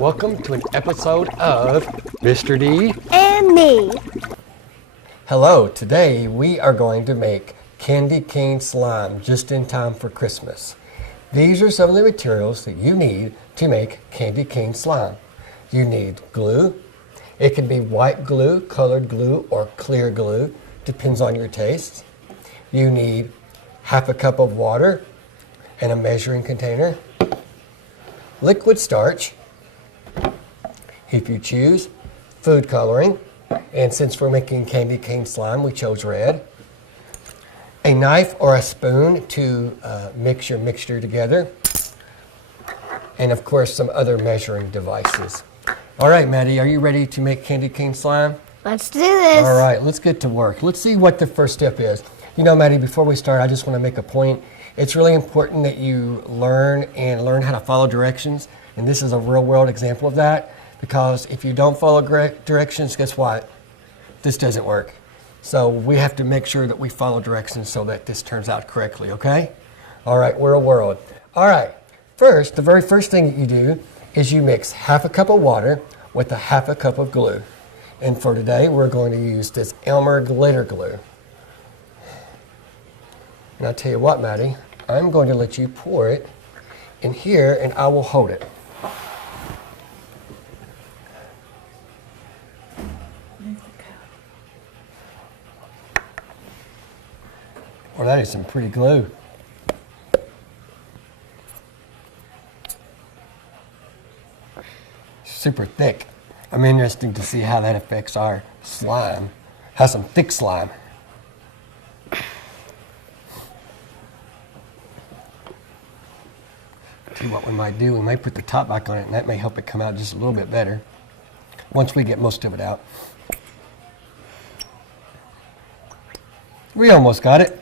Welcome to an episode of Mr. D and me. Hello, today we are going to make candy cane slime just in time for Christmas. These are some of the materials that you need to make candy cane slime. You need glue. It can be white glue, colored glue, or clear glue, depends on your taste. You need half a cup of water and a measuring container. Liquid starch, if you choose, food coloring, and since we're making candy cane slime, we chose red. A knife or a spoon to mix your mixture together, and of course some other measuring devices. All right, Maddie, are you ready to make candy cane slime? Let's do this. All right, let's get to work. Let's see what the first step is. You know, Maddie, before we start, I just want to make a point. It's really important that you learn how to follow directions, and this is a real-world example of that, because if you don't follow directions, guess what? This doesn't work. So we have to make sure that we follow directions so that this turns out correctly, okay? All right, we're a world. All right, first, the very first thing that you do is you mix half a cup of water with a half a cup of glue. And for today, we're going to use this Elmer glitter glue. And I'll tell you what, Maddie, I'm going to let you pour it in here and I will hold it. Well, that is some pretty glue. Super thick. I'm interested to see how that affects our slime. Has some thick slime. See what we might do, we might put the top back on it and that may help it come out just a little bit better once we get most of it out. We almost got it.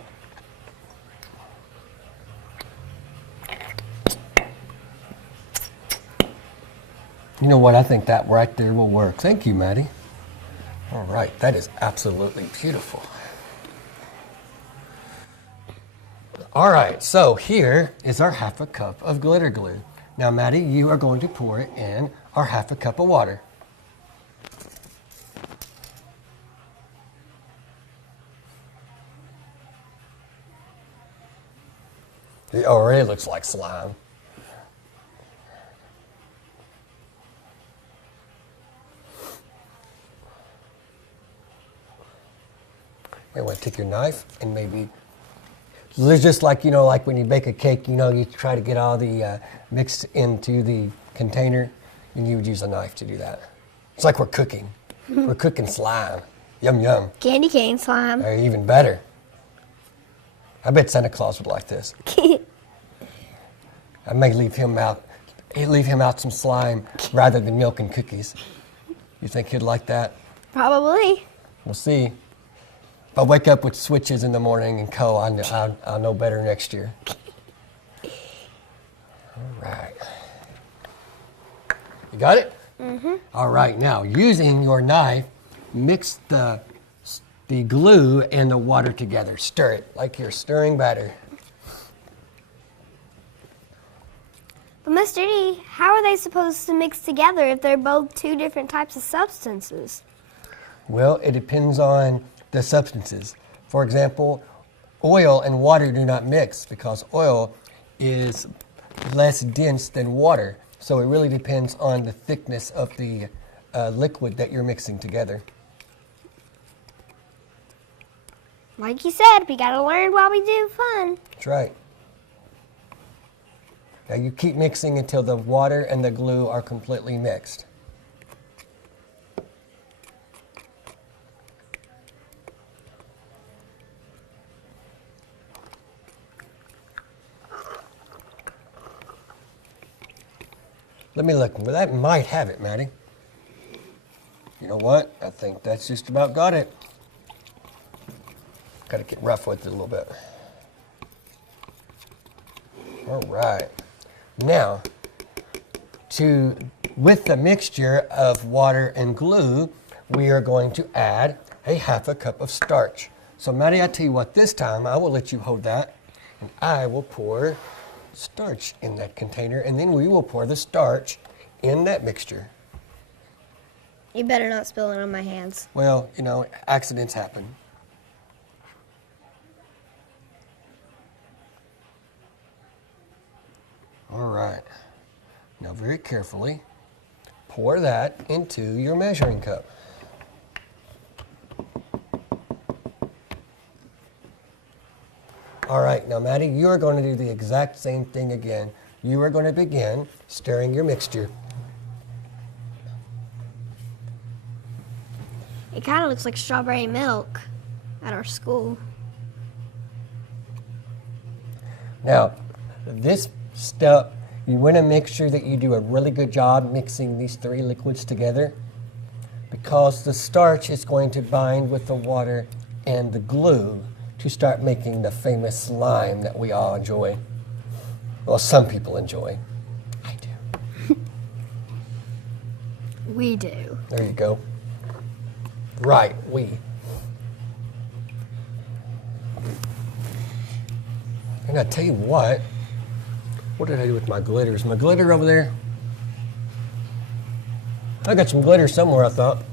You know what, I think that right there will work. Thank you, Maddie. All right, that is absolutely beautiful. All right, so here is our half a cup of glitter glue. Now, Maddie, you are going to pour it in our half a cup of water. It already looks like slime. You want to take your knife and maybe, just like, you know, like when you bake a cake, you know, you try to get all the mixed into the container, and you would use a knife to do that. It's like we're cooking. We're cooking slime. Yum, yum. Candy cane slime. Or even better. I bet Santa Claus would like this. I may leave him out some slime rather than milk and cookies. You think he'd like that? Probably. We'll see. If I wake up with switches in the morning and I'll know better next year. All right. You got it? Mm-hmm. All right, now using your knife, mix the glue and the water together. Stir it like you're stirring batter. But Mr. D, how are they supposed to mix together if they're both two different types of substances? Well, it depends on the substances. For example, oil and water do not mix because oil is less dense than water. So it really depends on the thickness of the liquid that you're mixing together. Like you said, we gotta learn while we do fun. That's right. Now you keep mixing until the water and the glue are completely mixed. Let me look. Well, that might have it, Maddie. You know what? I think that's just about got it. Got to get rough with it a little bit. All right. Now, with the mixture of water and glue, we are going to add a half a cup of starch. So, Maddie, I tell you what, this time I will let you hold that, and I will pour starch in that container, and then we will pour the starch in that mixture. You better not spill it on my hands. Well, you know, accidents happen. All right. Now very carefully, pour that into your measuring cup. All right, now Maddie, you are going to do the exact same thing again. You are going to begin stirring your mixture. It kind of looks like strawberry milk at our school. Now, this step, you want to make sure that you do a really good job mixing these three liquids together because the starch is going to bind with the water and the glue to start making the famous slime that we all enjoy. Well, some people enjoy. I do. We do. There you go. Right, we. And I tell you what did I do with my glitter? Is my glitter over there? I got some glitter somewhere, I thought.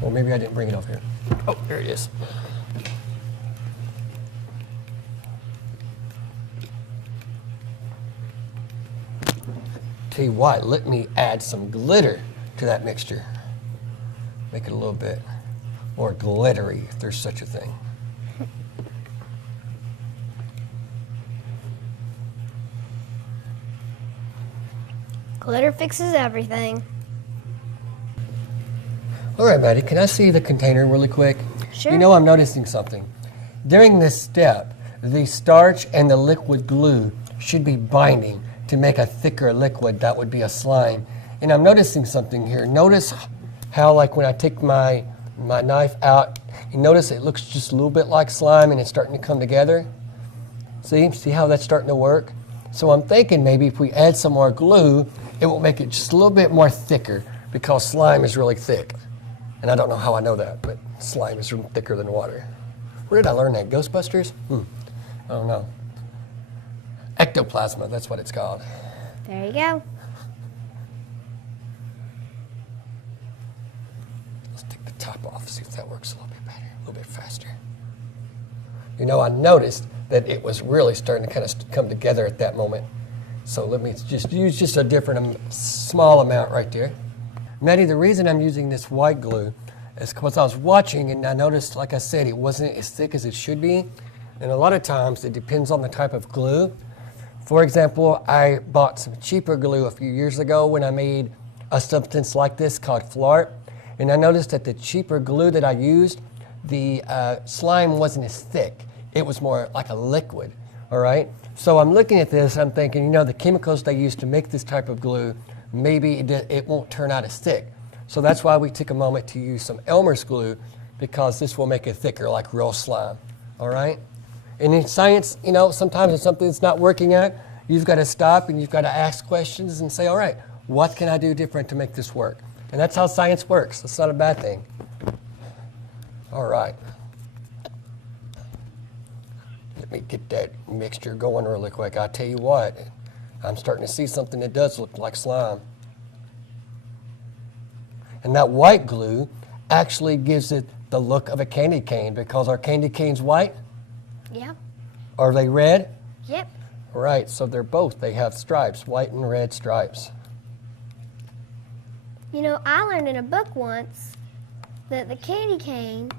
Well, maybe I didn't bring it over here. Oh, there it is. Tell you what, let me add some glitter to that mixture. Make it a little bit more glittery, if there's such a thing. Glitter fixes everything. All right, Maddie, can I see the container really quick? Sure. You know, I'm noticing something. During this step, the starch and the liquid glue should be binding to make a thicker liquid that would be a slime. And I'm noticing something here. Notice how, like, when I take my knife out, you notice it looks just a little bit like slime and it's starting to come together? See how that's starting to work? So I'm thinking maybe if we add some more glue, it will make it just a little bit more thicker because slime is really thick. And I don't know how I know that, but slime is thicker than water. Where did I learn that? Ghostbusters? I don't know. Ectoplasma, that's what it's called. There you go. Let's take the top off, see if that works a little bit better, a little bit faster. You know, I noticed that it was really starting to kind of come together at that moment. So let me just use just a different small amount right there. Maddie, the reason I'm using this white glue is because I was watching and I noticed, like I said, it wasn't as thick as it should be. And a lot of times it depends on the type of glue. For example, I bought some cheaper glue a few years ago when I made a substance like this called Flart. And I noticed that the cheaper glue that I used, the slime wasn't as thick. It was more like a liquid, all right? So I'm looking at this, I'm thinking, you know, the chemicals they use to make this type of glue, maybe it won't turn out as thick. So that's why we took a moment to use some Elmer's glue because this will make it thicker like real slime, all right? And in science, you know, sometimes if something's not working out, you've got to stop and you've got to ask questions and say, all right, what can I do different to make this work? And that's how science works. It's not a bad thing. All right. Let me get that mixture going really quick. I tell you what, I'm starting to see something that does look like slime. And that white glue actually gives it the look of a candy cane because our candy cane's white. Yeah. Are they red? Yep. Right, so they're both. They have stripes, white and red stripes. You know, I learned in a book once that the candy cane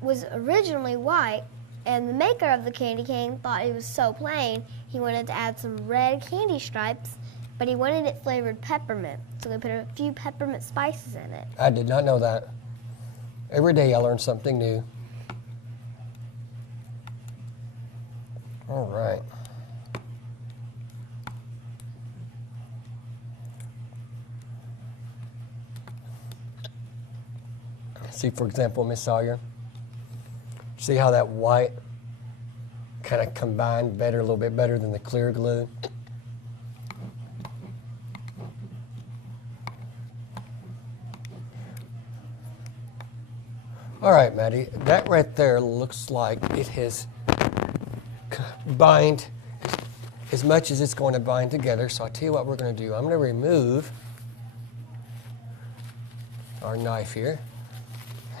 was originally white, and the maker of the candy cane thought it was so plain, he wanted to add some red candy stripes, but he wanted it flavored peppermint, so they put a few peppermint spices in it. I did not know that. Every day I learn something new. All right. See, for example, Miss Sawyer, see how that white kind of combined better, a little bit better than the clear glue? All right, Maddie, that right there looks like it has as much as it's going to bind together. So I'll tell you what we're going to do. I'm going to remove our knife here.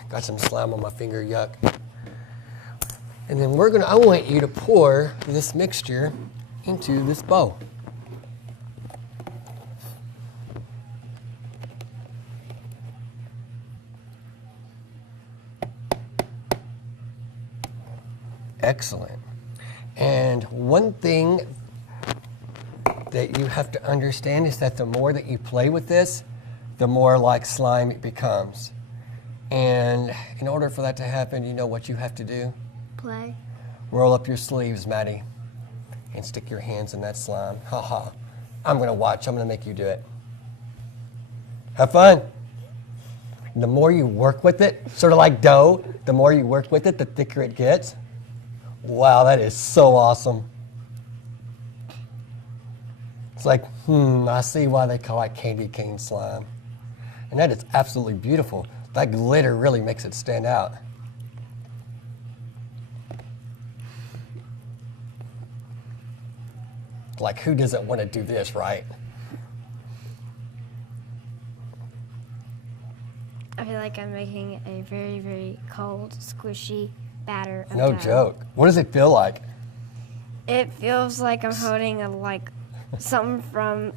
Got some slime on my finger, yuck. And then I want you to pour this mixture into this bowl. Excellent. And one thing that you have to understand is that the more that you play with this, the more like slime it becomes. And in order for that to happen, you know what you have to do? Play. Roll up your sleeves, Maddie, and stick your hands in that slime. Ha ha. I'm going to watch. I'm going to make you do it. Have fun. The more you work with it, sort of like dough, the more you work with it, the thicker it gets. Wow, that is so awesome. It's like, I see why they call it candy cane slime. And that is absolutely beautiful. That glitter really makes it stand out. Like, who doesn't want to do this, right? I feel like I'm making a very, very cold, squishy batter of No dough. joke. What does it feel like? It feels like I'm holding something from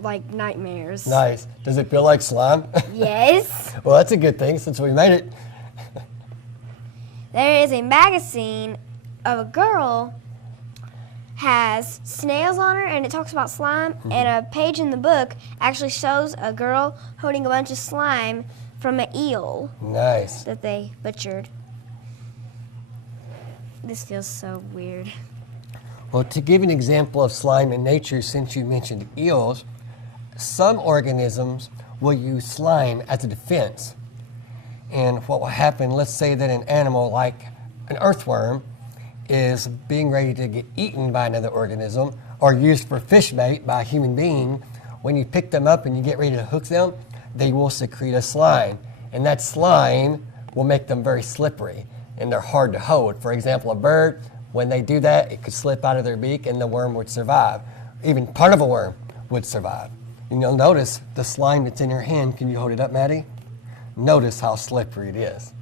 nightmares. Nice. Does it feel like slime? Yes. Well, that's a good thing since we made it. There is a magazine of a girl has snails on her and it talks about slime, and a page in the book actually shows a girl holding a bunch of slime from an eel Nice. that they butchered. This feels so weird. Well, to give an example of slime in nature, since you mentioned eels, some organisms will use slime as a defense. And what will happen, let's say that an animal like an earthworm is being ready to get eaten by another organism or used for fish bait by a human being. When you pick them up and you get ready to hook them, they will secrete a slime. And that slime will make them very slippery and they're hard to hold. For example, a bird, when they do that, it could slip out of their beak and the worm would survive. Even part of a worm would survive. And you'll notice the slime that's in your hand. Can you hold it up, Maddie? Notice how slippery it is,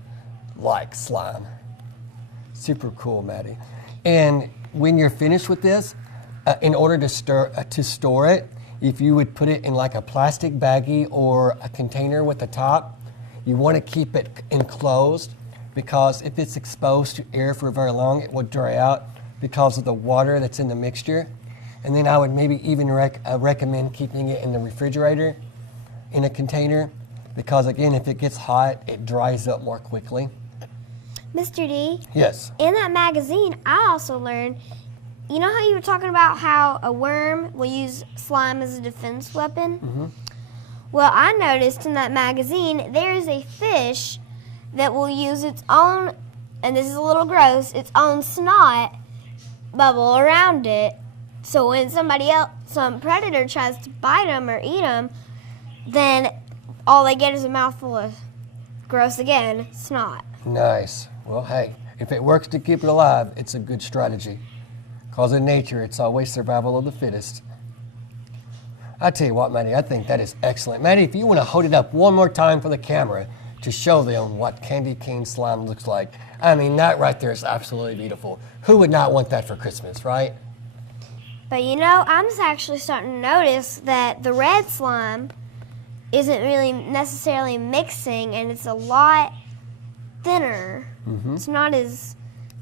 like slime. Super cool, Maddie. And when you're finished with this, in order to store it, if you would put it in like a plastic baggie or a container with a top, you want to keep it enclosed, because if it's exposed to air for very long, it will dry out because of the water that's in the mixture. And then I would maybe even recommend keeping it in the refrigerator in a container, because again, if it gets hot, it dries up more quickly. Mr. D, Yes. in that magazine, I also learned, you know how you were talking about how a worm will use slime as a defense weapon? Mm-hmm. Well, I noticed in that magazine, there is a fish that will use its own, and this is a little gross, its own snot bubble around it. So when some predator tries to bite them or eat them, then all they get is a mouthful of, gross again, snot. Nice. Well, hey, if it works to keep it alive, it's a good strategy. Because in nature, it's always survival of the fittest. I tell you what, Maddie, I think that is excellent. Maddie, if you want to hold it up one more time for the camera to show them what candy cane slime looks like. I mean, that right there is absolutely beautiful. Who would not want that for Christmas, right? But you know, I'm just actually starting to notice that the red slime isn't really necessarily mixing, and it's a lot thinner. Mm-hmm. It's not as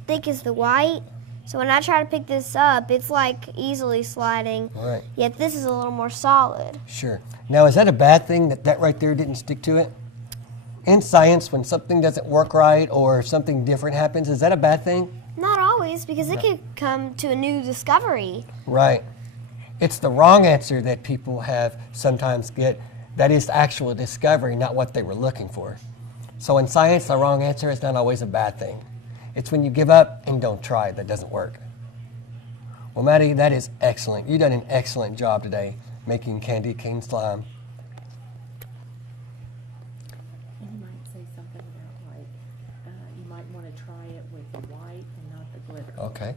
thick as the white. So when I try to pick this up, it's like easily sliding. All right. Yet this is a little more solid. Sure. Now, is that a bad thing that right there didn't stick to it? In science, when something doesn't work right or something different happens, is that a bad thing? Not always, because it could come to a new discovery. Right. It's the wrong answer that people have sometimes get. That is the actual discovery, not what they were looking for. So in science, the wrong answer is not always a bad thing. It's when you give up and don't try that doesn't work. Well, Maddie, that is excellent. You've done an excellent job today making candy cane slime. And you might say something about you might want to try it with the white and not the glitter. Okay.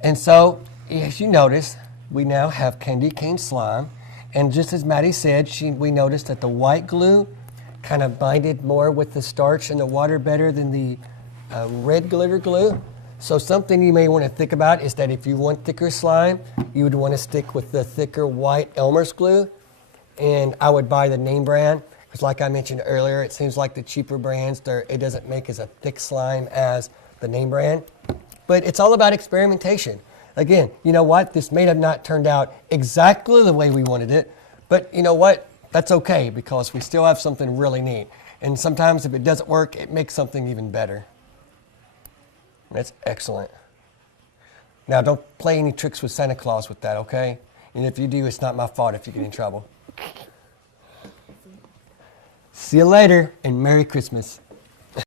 And so as you notice, we now have candy cane slime. And just as Maddie said, we noticed that the white glue kind of binded more with the starch in the water better than the red glitter glue. So something you may want to think about is that if you want thicker slime, you would want to stick with the thicker white Elmer's glue. And I would buy the name brand, because like I mentioned earlier, it seems like the cheaper brands, it doesn't make as a thick slime as the name brand. But it's all about experimentation. Again, you know what? This may have not turned out exactly the way we wanted it, but you know what? That's okay, because we still have something really neat. And sometimes if it doesn't work, it makes something even better. That's excellent. Now, don't play any tricks with Santa Claus with that, okay? And if you do, it's not my fault if you get in trouble. See you later, and Merry Christmas.